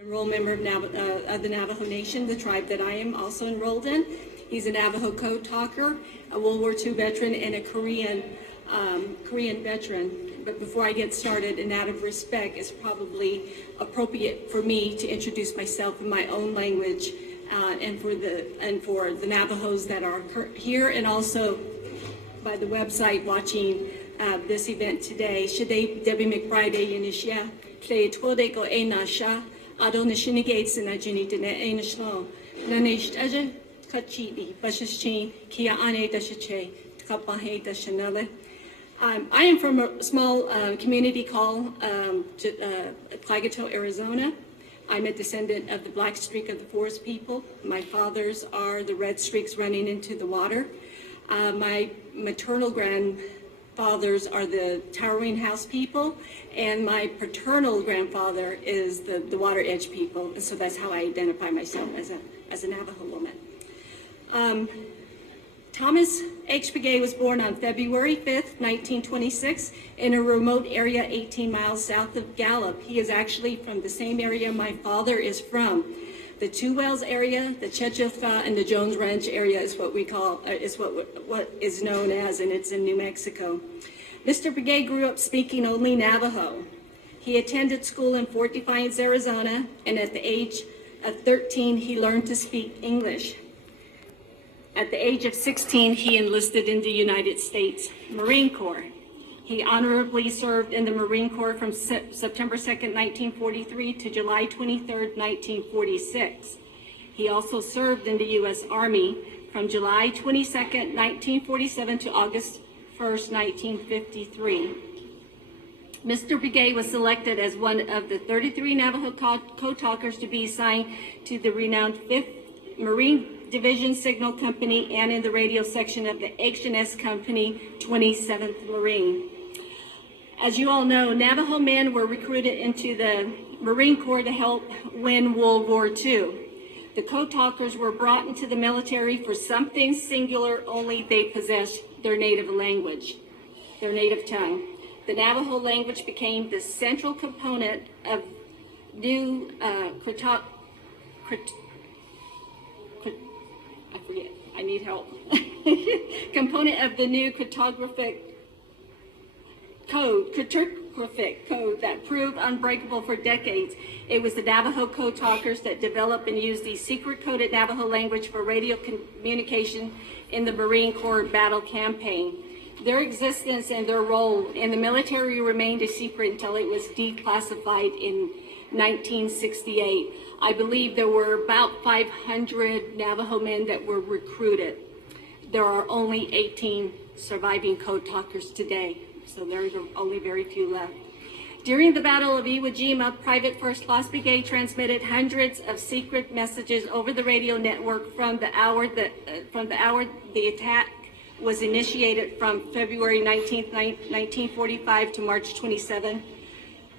Enrolled member of the Navajo Nation, the tribe that I am also enrolled in. He's a Navajo code talker, a World War II veteran, and a Korean veteran. But before I get started, and out of respect, it's probably appropriate for me to introduce myself in my own language, and for the Navajos that are here and also by the website watching this event today. Shade Debbie McBride Yanisha, Play Twodeko Enasha, Adonishinigate and Ajinitine Enashno, Nanesh Aja, Kachidi, Bashashin, Kia Ane Dashache, Kapahe Dashanale. I am from a small community called Plagato, Arizona. I'm a descendant of the Black Streak of the Forest people. My fathers are the red streaks running into the water. My maternal grandfathers are the Towering House people, and my paternal grandfather is the Water Edge people, and so that's how I identify myself as a Navajo woman. Thomas H. Begay was born on February 5th, 1926, in a remote area 18 miles south of Gallup. He is actually from the same area my father is from. The Two Wells area, the Chechilka, and the Jones Ranch area is what we call, is what is known as, and it's in New Mexico. Mr. Begay grew up speaking only Navajo. He attended school in Fort Defiance, Arizona, and at the age of 13, he learned to speak English. At the age of 16, he enlisted in the United States Marine Corps. He honorably served in the Marine Corps from September 2nd, 1943 to July 23rd, 1946. He also served in the U.S. Army from July 22nd, 1947 to August 1st, 1953. Mr. Begay was selected as one of the 33 Navajo code talkers to be assigned to the renowned 5th Marine Division Signal Company and in the radio section of the H&S Company 27th Marine. As you all know, Navajo men were recruited into the Marine Corps to help win World War II. The code talkers were brought into the military for something singular, only they possessed their native language, their native tongue. The Navajo language became the central component of new component of the new cryptographic code that proved unbreakable for decades. It was the Navajo code talkers that developed and used the secret coded Navajo language for radio communication in the Marine Corps battle campaign. Their existence and their role in the military remained a secret until it was declassified in 1968. I believe there were about 500 Navajo men that were recruited. There are only 18 surviving code talkers today, so there are only very few left. During the Battle of Iwo Jima, Private First Class Begay transmitted hundreds of secret messages over the radio network from the hour the attack was initiated, from February 19th, 1945 to March 27,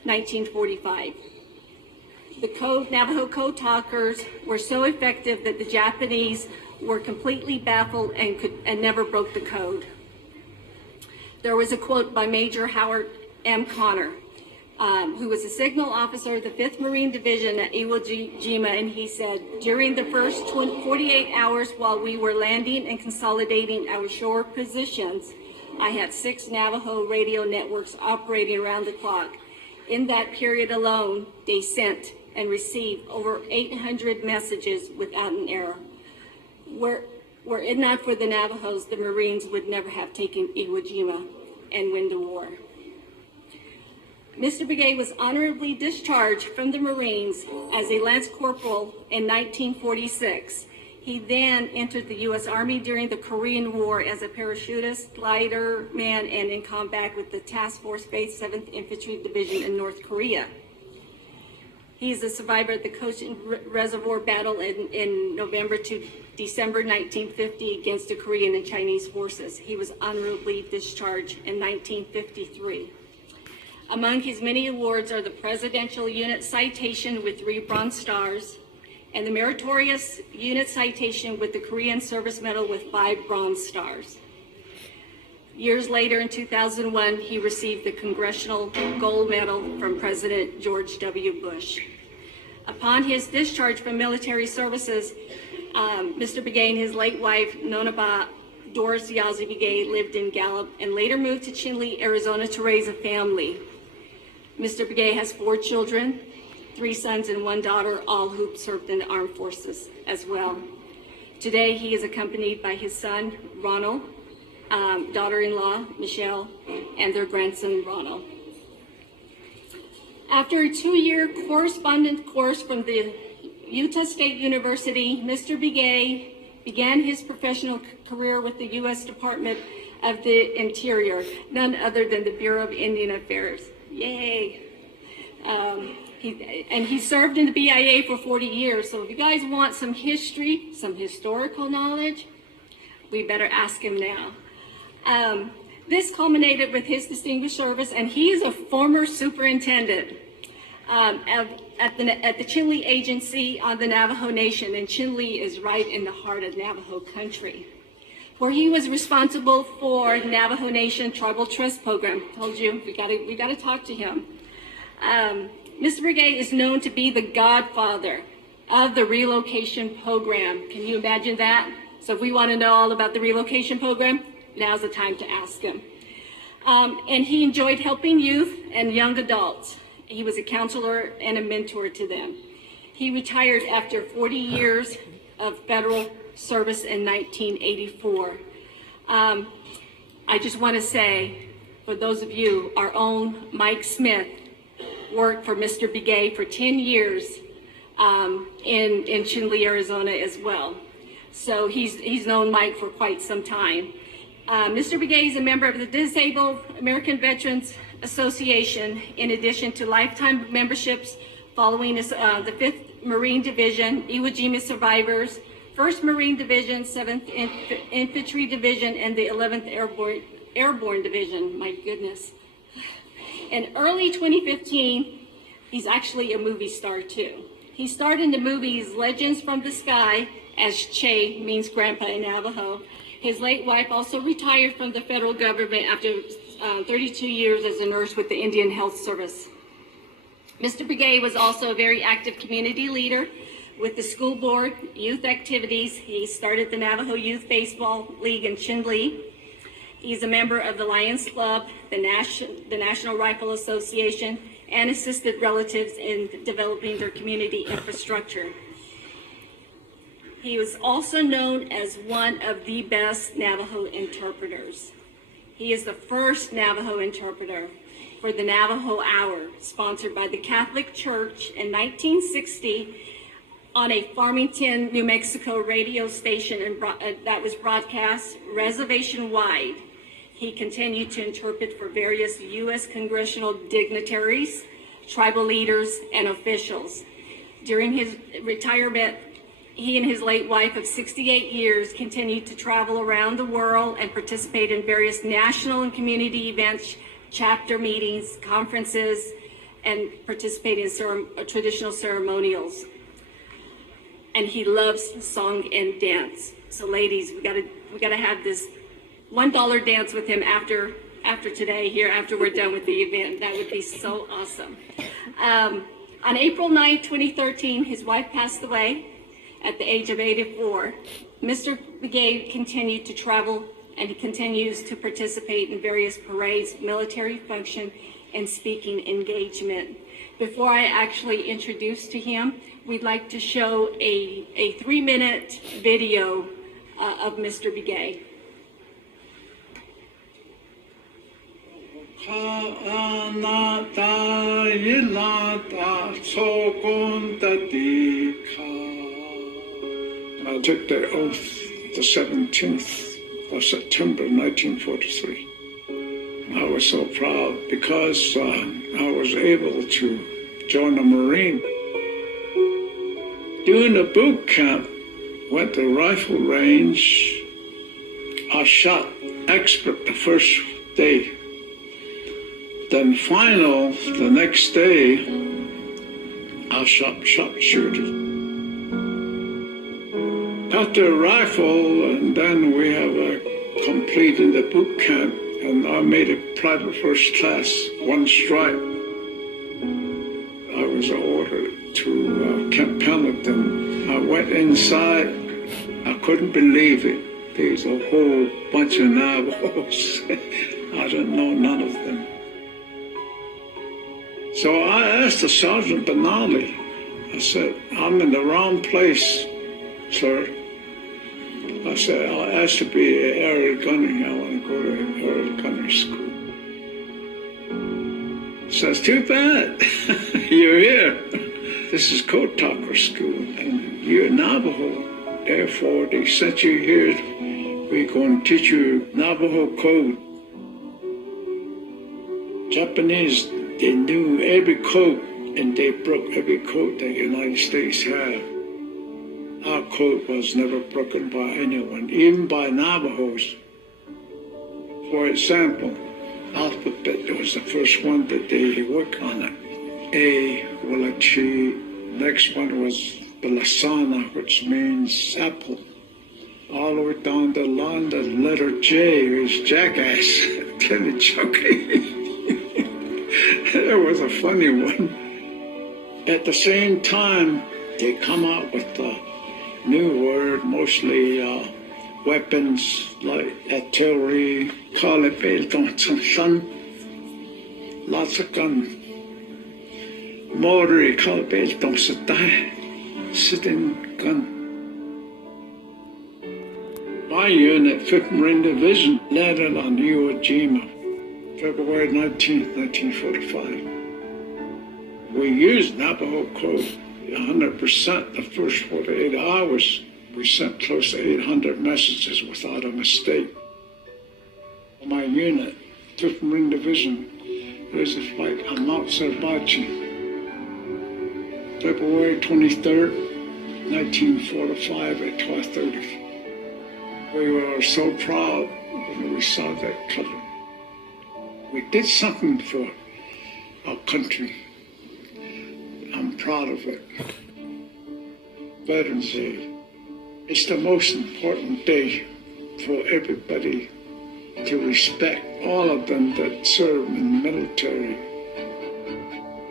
1945. The Navajo code talkers were so effective that the Japanese were completely baffled and never broke the code. There was a quote by Major Howard M. Connor, who was a signal officer of the 5th Marine Division at Iwo Jima, and he said, "During the first 48 hours while we were landing and consolidating our shore positions, I had 6 Navajo radio networks operating around the clock. In that period alone, they sent and received over 800 messages without an error. Were it not for the Navajos, the Marines would never have taken Iwo Jima and win the war." Mr. Begay was honorably discharged from the Marines as a Lance Corporal in 1946. He then entered the U.S. Army during the Korean War as a parachutist, glider man, and in combat with the Task Force Base 7th Infantry Division in North Korea. He is a survivor of the Cochin Reservoir battle in November to December 1950 against the Korean and Chinese forces. He was honorably discharged in 1953. Among his many awards are the Presidential Unit Citation with 3 Bronze Stars and the Meritorious Unit Citation with the Korean Service Medal with 5 Bronze Stars. Years later, in 2001, he received the Congressional Gold Medal from President George W. Bush. Upon his discharge from military services, Mr. Begay and his late wife, Nonaba Doris Yazzie Begay, lived in Gallup and later moved to Chinle, Arizona to raise a family. Mr. Begay has 4 children, 3 sons and 1 daughter, all who served in the armed forces as well. Today, he is accompanied by his son, Ronald, daughter-in-law, Michelle, and their grandson, Ronald. After a 2-year correspondence course from the Utah State University, Mr. Begay began his professional career with the U.S. Department of the Interior, none other than the Bureau of Indian Affairs. Yay! He served in the BIA for 40 years, so if you guys want some history, some historical knowledge, we better ask him now. This culminated with his distinguished service, and he is a former superintendent at the Chinle Agency on the Navajo Nation, and Chinle is right in the heart of Navajo country, where he was responsible for Navajo Nation Tribal Trust Program. Told you, we gotta talk to him. Mr. Begay is known to be the godfather of the relocation program. Can you imagine that? So if we want to know all about the relocation program, now's the time to ask him. And he enjoyed helping youth and young adults. He was a counselor and a mentor to them. He retired after 40 years of federal service in 1984. I just want to say, for those of you, our own Mike Smith worked for Mr. Begay for 10 years in Chinle, Arizona as well. So he's known Mike for quite some time. Mr. Begay is a member of the Disabled American Veterans Association, in addition to lifetime memberships following the 5th Marine Division, Iwo Jima Survivors, 1st Marine Division, 7th Infantry Division, and the 11th Airborne Division. My goodness. In early 2015, he's actually a movie star too. He starred in the movies Legends from the Sky, as Che means grandpa in Navajo. His late wife also retired from the federal government after 32 years as a nurse with the Indian Health Service. Mr. Begay was also a very active community leader with the school board, youth activities. He started the Navajo Youth Baseball League in Chinle. He's a member of the Lions Club, the National Rifle Association, and assisted relatives in developing their community infrastructure. He was also known as one of the best Navajo interpreters. He is the first Navajo interpreter for the Navajo Hour, sponsored by the Catholic Church in 1960 on a Farmington, New Mexico radio station, and that was broadcast reservation-wide. He continued to interpret for various U.S. congressional dignitaries, tribal leaders, and officials. During his retirement, he and his late wife of 68 years continued to travel around the world and participate in various national and community events, chapter meetings, conferences, and participate in traditional ceremonials. And he loves song and dance. So ladies, we gotta have this $1 dance with him after today here, after we're done with the event. That would be so awesome. On April 9, 2013, his wife passed away at the age of 84. Mr. Begay continued to travel, and he continues to participate in various parades, military function, and speaking engagement. Before I actually introduce to him, we'd like to show a 3-minute video of Mr. Begay. I took the oath the 17th of September 1943. I was so proud because I was able to join the Marine. During the boot camp, went to rifle range. I shot expert the first day. Then final, the next day, I shot sharpshooter. After a rifle, and then we have completed the boot camp, and I made it private first class, 1 stripe. I was ordered to Camp Pendleton. I went inside. I couldn't believe it. There's a whole bunch of Navajos. I didn't know none of them. So I asked the Sergeant Benali, I said, I'm in the wrong place, sir. I said, I asked to be an aerial gunner. I want to go to aerial gunner school. He says, too bad. You're here. This is Code Talker School, and you're Navajo. Therefore, they sent you here. We're going to teach you Navajo code. Japanese, they knew every code, and they broke every code the United States had. Our code was never broken by anyone, even by Navajos. For example, alphabet was the first one that they worked on it. A, Walachi. Next one was Belasana, which means apple. All the way down the line, the letter J is jackass. Kenny Chucky. It was a funny one. At the same time, they come out with a new word, mostly weapons like artillery, lots of guns. Motor, sitting gun. My unit, 5th Marine Division, landed on Iwo Jima, February 19th, 1945. We used Navajo code 100% the first 48 hours. We sent close to 800 messages without a mistake. My unit, 5th Marine Division, there was a fight on Mount Sarbachi, February 23rd, 1945 at 12:30. We were so proud when we saw that color. We did something for our country. I'm proud of it. Veterans Day. It's the most important day for everybody to respect all of them that serve in the military.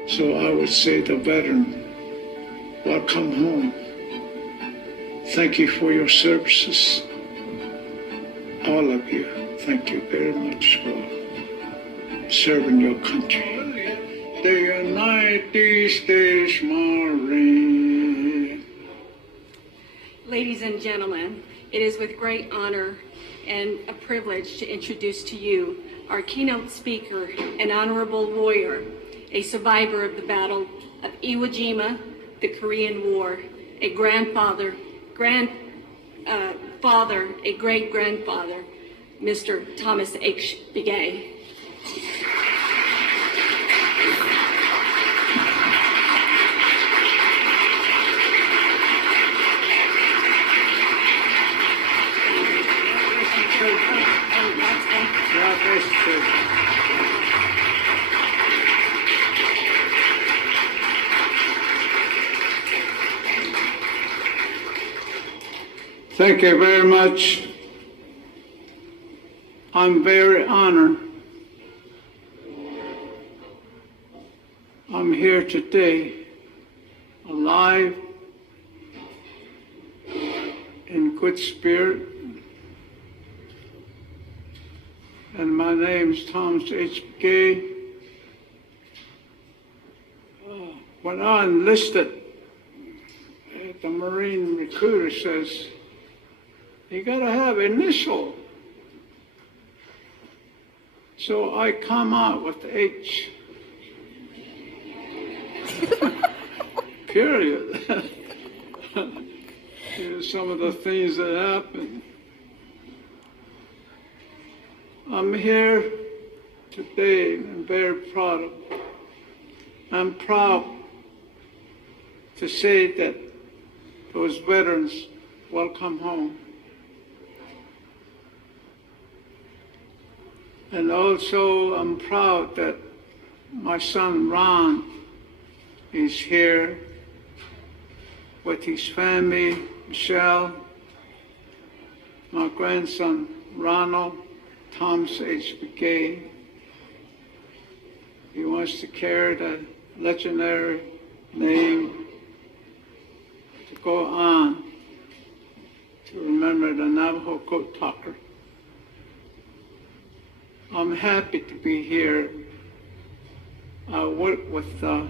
So I would say to veteran, welcome home. Thank you for your services. All of you, thank you very much for serving your country. The United States Marine. Ladies and gentlemen, it is with great honor and a privilege to introduce to you our keynote speaker, an honorable warrior, a survivor of the Battle of Iwo Jima, the Korean War, a grandfather, a great-grandfather, Mr. Thomas H. Begay. Thank you very much. I'm very honored. I'm here today, alive, in good spirit. And my name's Thomas H. Begay. When I enlisted, the Marine recruiter says, you gotta have initial. So I come out with H. Period. Here's some of the things that happened. I'm here today and I'm very proud of it. I'm proud to say that those veterans welcome home. And also I'm proud that my son Ron is here with his family, Michelle, my grandson Ronald, Thomas H. Begay. He wants to carry the legendary name go on to remember the Navajo Code Talker. I'm happy to be here. I worked with the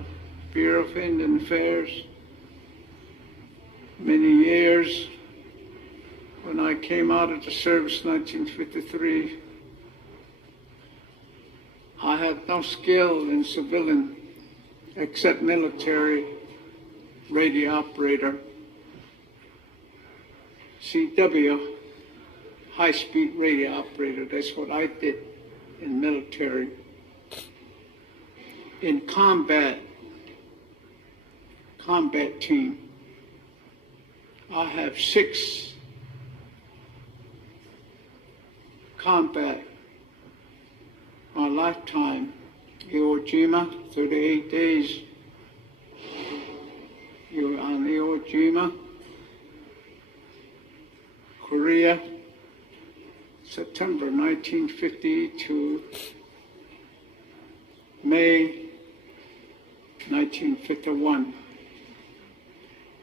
Bureau of Indian Affairs many years. When I came out of the service in 1953, I had no skill in civilian except military radio operator, CW, high-speed radio operator. That's what I did in military. In combat team, I have 6 combat my lifetime. Iwo Jima, 38 days. You were on Iwo Jima. Korea, September 1950 to May 1951.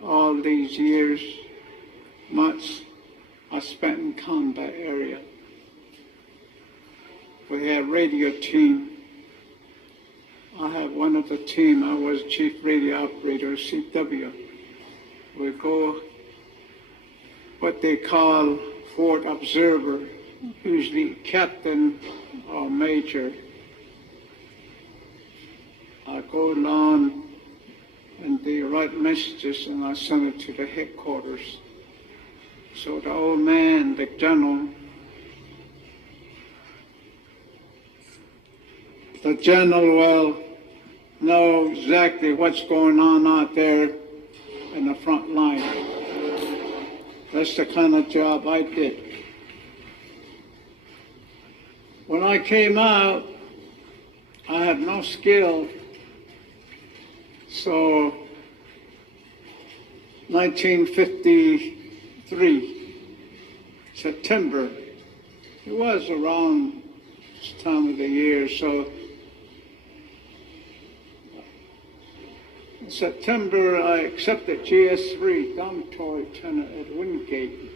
All these years, months, I spent in combat area. We had a radio team. I had one of the team. I was chief radio operator, CW. We go what they call Fort Observer, usually captain or major. I go along and they write messages and I send it to the headquarters. So the old man, the general will know exactly what's going on out there in the front line. That's the kind of job I did. When I came out, I had no skill. So 1953, September, it was around this time of the year, so in September I accepted GS3, dormitory tenant at Wingate.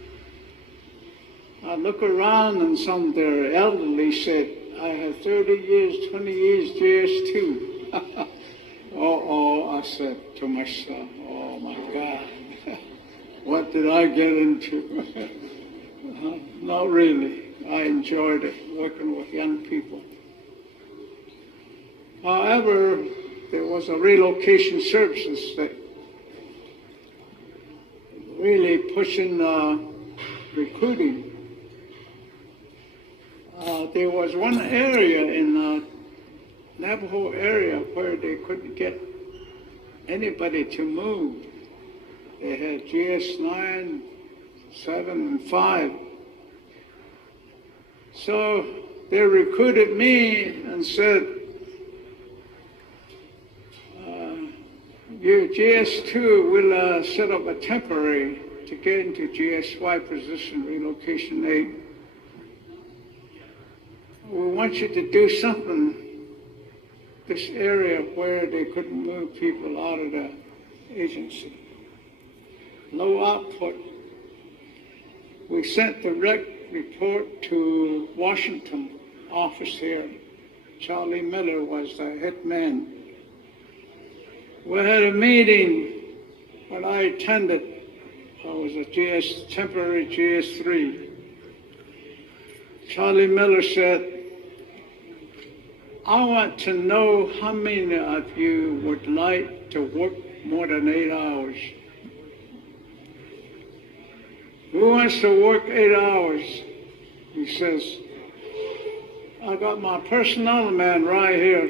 I look around and some of their elderly said, I have 30 years, 20 years GS2. I said to myself, oh my God, what did I get into? Not really. I enjoyed it, working with young people. However, there was a relocation services that really pushing recruiting. There was one area in the Navajo area where they couldn't get anybody to move. They had GS 9, 7, and 5. So they recruited me and said, your GS2 will set up a temporary to get into GS5 position, relocation 8. We want you to do something this area where they couldn't move people out of the agency. Low output. We sent the rec report to Washington office here. Charlie Miller was the head man. We had a meeting when I attended. I was a temporary GS3. Charlie Miller said, I want to know how many of you would like to work more than 8 hours. Who wants to work 8 hours? He says, I got my personnel man right here.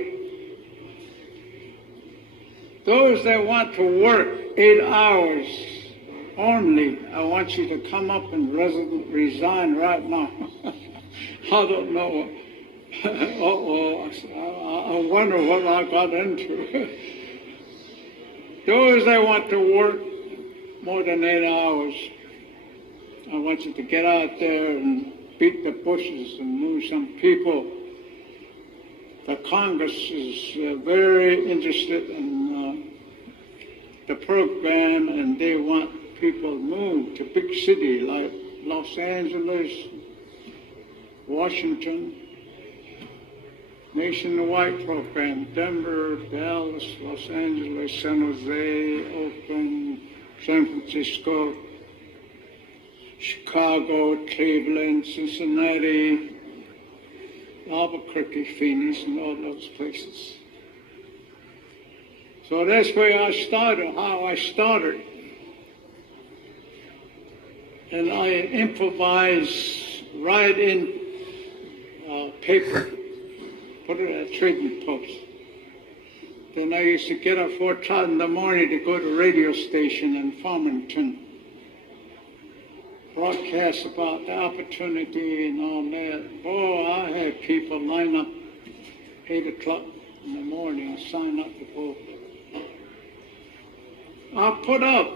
Those that want to work 8 hours only, I want you to come up and resign right now. I don't know. I wonder what I got into. Those that want to work more than 8 hours, I want you to get out there and beat the bushes and move some people. The Congress is very interested in the program, and they want people move to big city like Los Angeles, Washington, nationwide program, Denver, Dallas, Los Angeles, San Jose, Oakland, San Francisco, Chicago, Cleveland, Cincinnati, Albuquerque, Phoenix, and all those places. So that's where I started, how I started. And I improvised right in paper, put it at trading post. Then I used to get up 4 o'clock in the morning to go to a radio station in Farmington, broadcast about the opportunity and all that. Boy, I had people line up 8 o'clock in the morning and sign up to go. I put up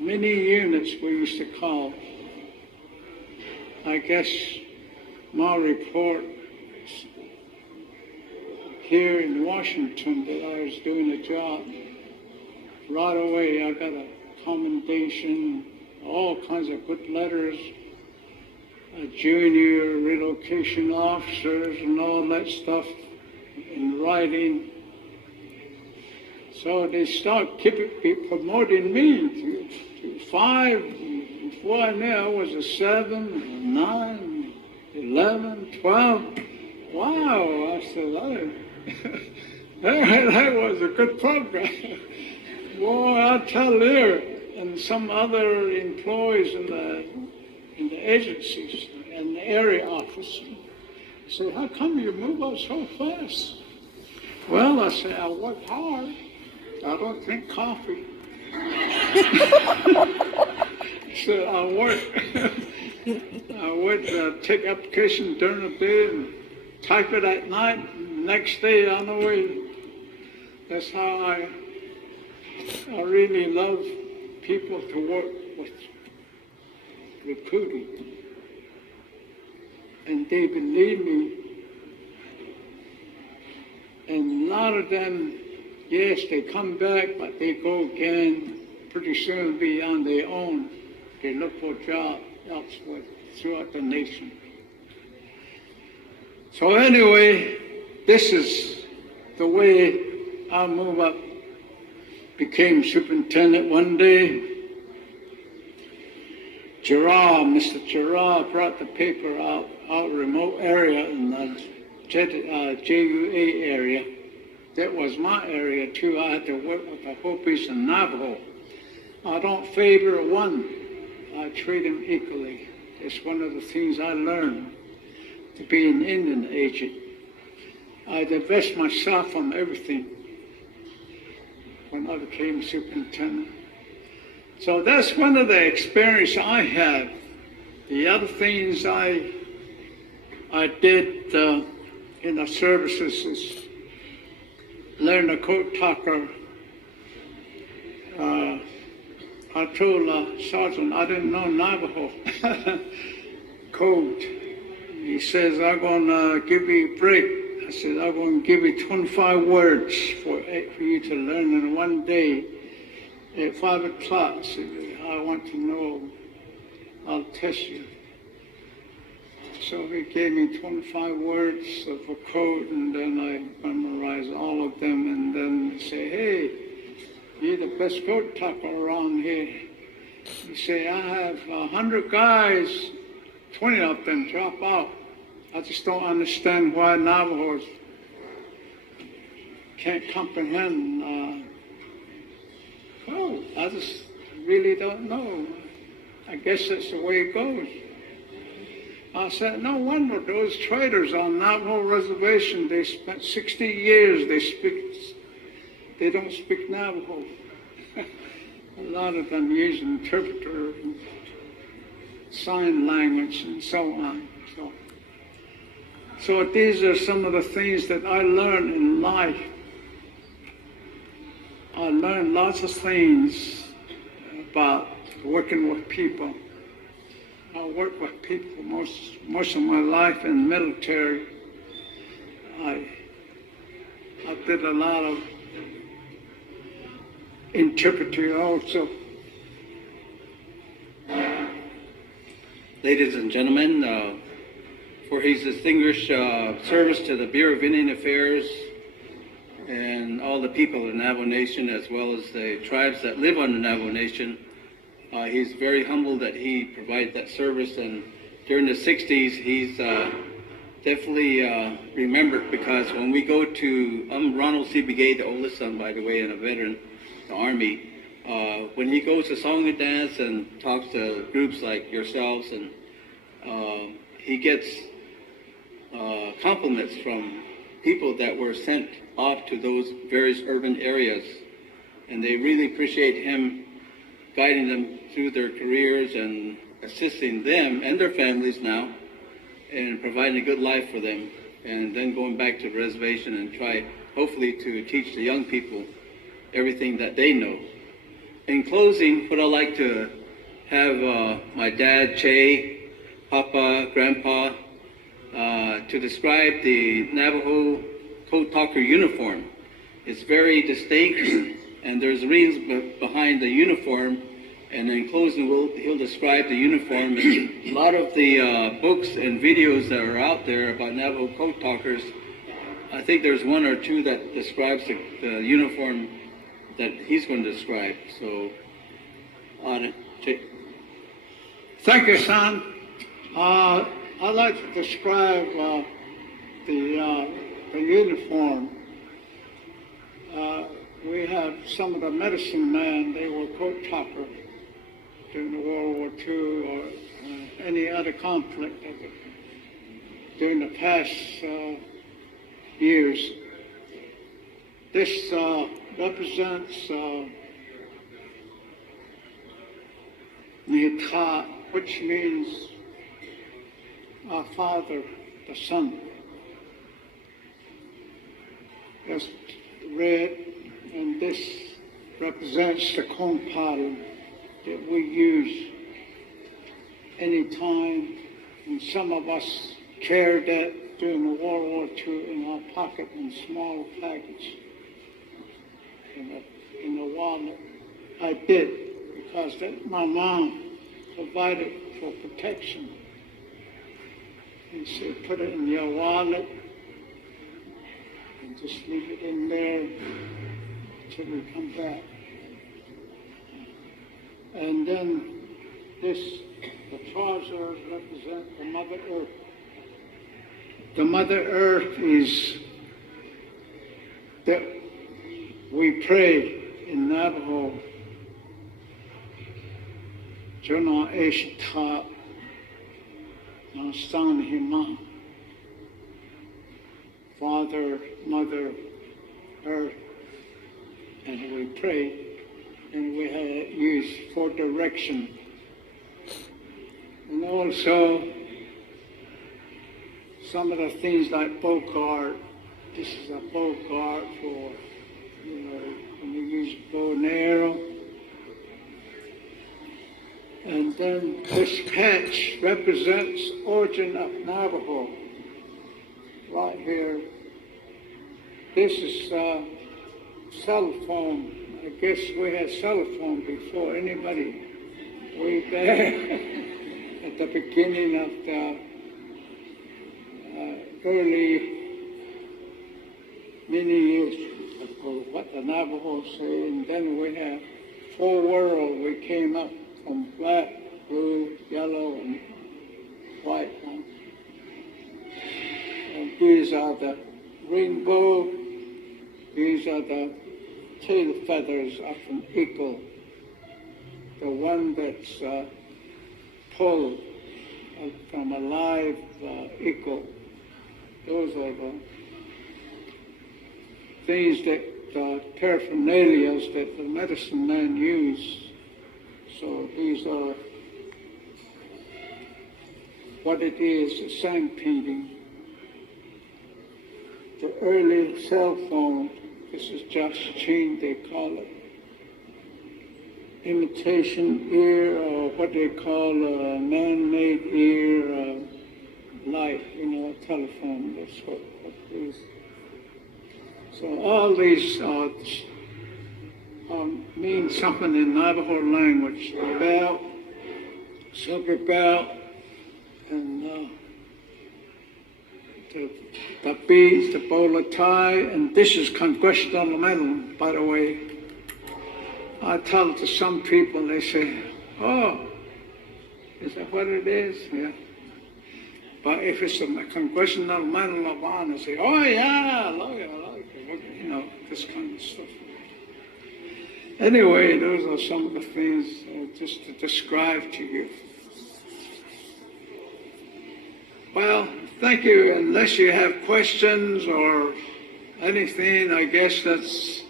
many units we used to call. I guess my report here in Washington that I was doing a job. Right away I got a commendation, all kinds of good letters, junior relocation officers and all that stuff in writing. So they start promoting me to 5. Before I knew I was a 7, 9, 11, 12. Wow, I said, that was a good program. Boy, I tell you, and some other employees in the agencies and the area office say, how come you move up so fast? Well, I say, I work hard. I don't drink coffee. So I would take application during the day and type it at night. Next day on the way. That's how I really love people to work with, recruiting. And they believe me. And a lot of them, yes, they come back, but they go again. Pretty soon be on their own. They look for jobs elsewhere throughout the nation. So anyway, this is the way I move up. Became superintendent one day. Mr. Gerard brought the paper out a remote area in the JUA area. That was my area too. I had to work with the Hopis and Navajo. I don't favor one. I treat them equally. It's one of the things I learned to be an Indian agent. I divest myself from everything when I became superintendent. So that's one of the experiences I had. The other things I did in the services is learn a code talker. I told Sergeant I didn't know Navajo code. He says, I'm going to give you a break. I said, I'm going to give you 25 words for you to learn in one day. At 5 o'clock, I said, I want to know, I'll test you. So he gave me 25 words of a code, and then I memorized all of them, and then he said, hey, you're the best code talker around here. He said, I have 100 guys, 20 of them drop out. I just don't understand why Navajos can't comprehend code. I just really don't know. I guess that's the way it goes. I said, no wonder those traders on Navajo Reservation, they spent 60 years, they don't speak Navajo. A lot of them use interpreter and sign language and so on. So these are some of the things that I learned in life. I learned lots of things about working with people. I worked with people most of my life in the military. I did a lot of interpreting also. ladies and gentlemen, for his distinguished service to the Bureau of Indian Affairs and all the people of the Navajo Nation, as well as the tribes that live on the Navajo Nation. He's very humbled that he provided that service, and during the 60s, he's definitely remembered, because when we go to, I'm Ronald C. Begay, the oldest son, by the way, and a veteran, the Army. When he goes to song and dance and talks to groups like yourselves, and he gets compliments from people that were sent off to those various urban areas, and they really appreciate him guiding them through their careers and assisting them and their families now, and providing a good life for them, and then going back to the reservation and try, hopefully, to teach the young people everything that they know. In closing, would I like to have my dad, Che, Papa, Grandpa, to describe the Navajo Code Talker uniform. It's very distinct, and there's reasons behind the uniform. And in closing, he'll describe the uniform. And a lot of the books and videos that are out there about Navajo Code Talkers, I think there's one or two that describes the uniform that he's going to describe. So, thank you, son. I'd like to describe the uniform. We have some of the medicine men, they were coat talkers during the World War II or any other conflict during the past years. This represents Nita, which means our Father, the Son. That's red, and this represents the comb pattern that we use anytime, and some of us carried that during the World War II in our pocket in small package in the wallet. I did, because my mom provided for protection. He said, put it in your wallet and just leave it in there until we come back. And then the trousers represent the Mother Earth. The Mother Earth is that we pray in Navajo, Jona Eshita, Stan Hima, Father, Mother, Earth, and we pray, and we have used for direction. And also, some of the things like bogart. This is a bogart for, when you use bow and arrow. And then this patch represents origin of Navajo. Right here. This is cell phone. I guess we had cell phone before anybody. Way back at the beginning of the early many years ago, what the Navajo say, and then we have full world. We came up from black, blue, yellow, and white. And these are the rainbow. These are the tail feathers of an eagle. The one that's pulled from a live eagle. Those are the things that paraphernalia that the medicine man used. So these are what it is, the sign painting. The early cell phone, this is Josh chain, they call it. Imitation ear, or what they call a man-made ear light, a telephone, that's what it is. So all these mean something in Navajo language. The belt, silver belt, and the beads, the bowler tie, and this is congressional medal, by the way. I tell it to some people, and they say, "Oh, is that what it is?" Yeah. But if it's a congressional medal of honor, I say, "Oh yeah, look at it, you know, this kind of stuff." Anyway, those are some of the things just to describe to you. Well, thank you. Unless you have questions or anything, I guess that's.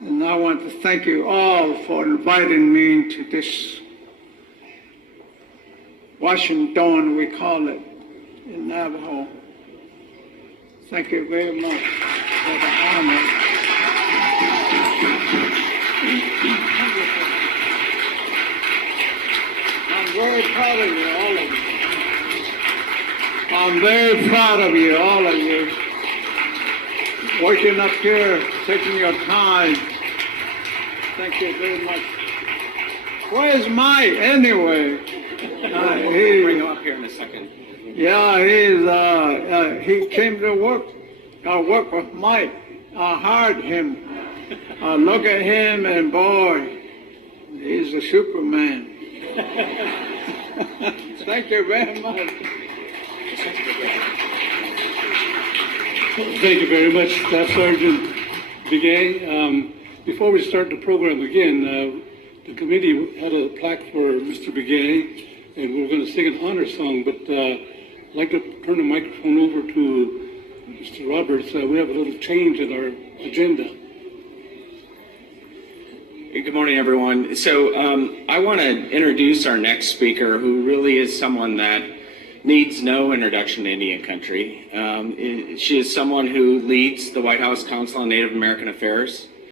And I want to thank you all for inviting me to this Washington, we call it, in Navajo. Thank you very much for the honor. I'm very proud of you, all of you. I'm very proud of you, all of you. Working up here, taking your time. Thank you very much. Where's Mike anyway? Bring him up here in a second. Yeah, he came to work. I work with Mike. I hired him. I look at him and boy, he's a Superman. Thank you very much. Thank you very much, Staff Sergeant Begay. Before we start the program again, the committee had a plaque for Mr. Begay, and we were going to sing an honor song, but I'd like to turn the microphone over to Mr. Roberts. We have a little change in our agenda. Good morning, everyone. So I want to introduce our next speaker, who really is someone that needs no introduction to Indian country. She is someone who leads the White House Council on Native American Affairs.